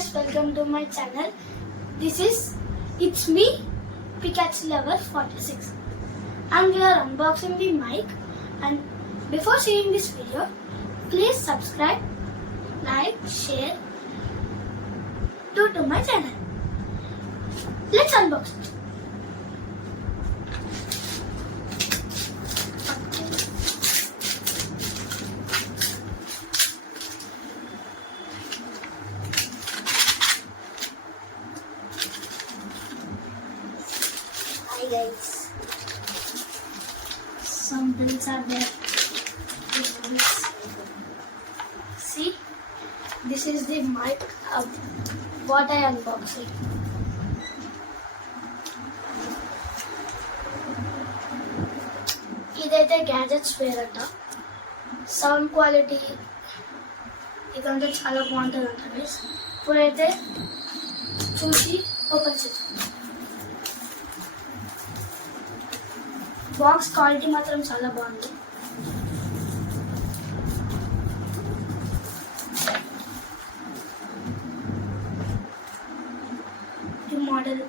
guys, welcome to my channel. It's me, Pikachu Lover 46, and we are unboxing the mic. And before seeing this video, please subscribe, like, share to my channel. Let's unbox it. Hi guys, some bills are there. See, this is the mic of what I unboxing. ఇదైతే గ్యాజెట్స్ వేరట. Sound quality ఇదంతా చాలా బాగుంటుంది అంట. ఇప్పుడైతే చూసి ఓపెన్ చేద్దాం. Box quality మాత్రం చాలా బాగుంది. ఈ మోడల్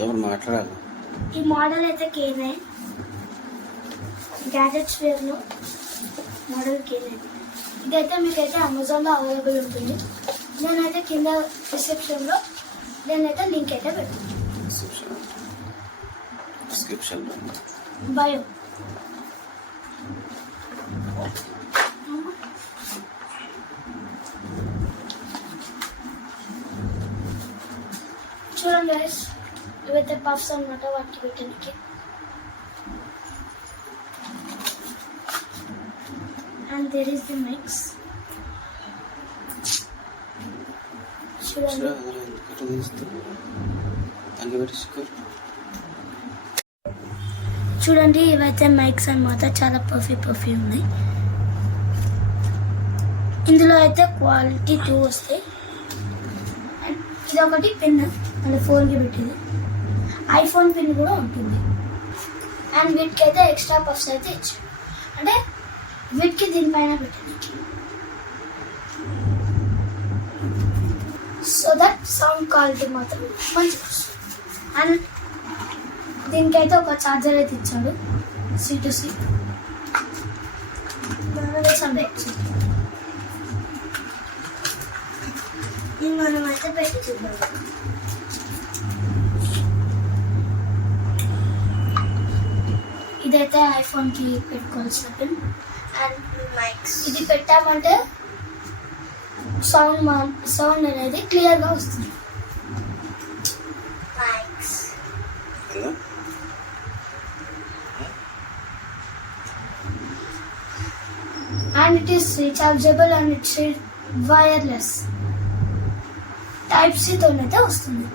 ఏదో ఒకటి మాట్లాడాలి. ఈ మోడల్ అయితే K9 గ్యాజెట్స్ వేర్లో మోడల్ K9. ఇదైతే మీకైతే అమెజాన్లో అవైలబుల్ ఉంటుంది. నేనైతే కింద డిస్క్రిప్షన్లో నేనైతే లింక్ అయితే పెడతాను. డిస్క్రిప్షన్లో బయో చూడండి గైస్, ఇవైతే పఫ్స్ అన్నమాట వాటికి పెట్టడానికి. And there is the mix. చూడండి చూడండి ఇవైతే మైక్స్ అన్నమాట. చాలా పర్ఫీ ఉన్నాయి. ఇందులో అయితే క్వాలిటీ 2 వస్తాయి. ఇది ఒకటి పిన్ అంటే ఫోన్కి పెట్టింది. ఐఫోన్ పిన్ కూడా ఉంటుంది. అండ్ వీటికి అయితే ఎక్స్ట్రా పఫ్స్ అయితే ఇచ్చాడు. అంటే వీటికి దీనిపైన పెట్టింది సో దట్ సౌండ్ క్వాలిటీ మాత్రం మంచిగా వస్తుంది. అండ్ దీనికైతే ఒక ఛార్జర్ అయితే ఇచ్చాడు C2C. మనం అయితే పెట్టి చూద్దాం. ఇదైతే ఐఫోన్కి పెట్టుకోవాల్సిన పిన్. అండ్ మైక్స్ ఇది పెట్టామంటే సౌండ్ అనేది క్లియర్గా వస్తుంది. Mics and it is rechargeable and it's wireless. Type C తోనైతే వస్తుంది.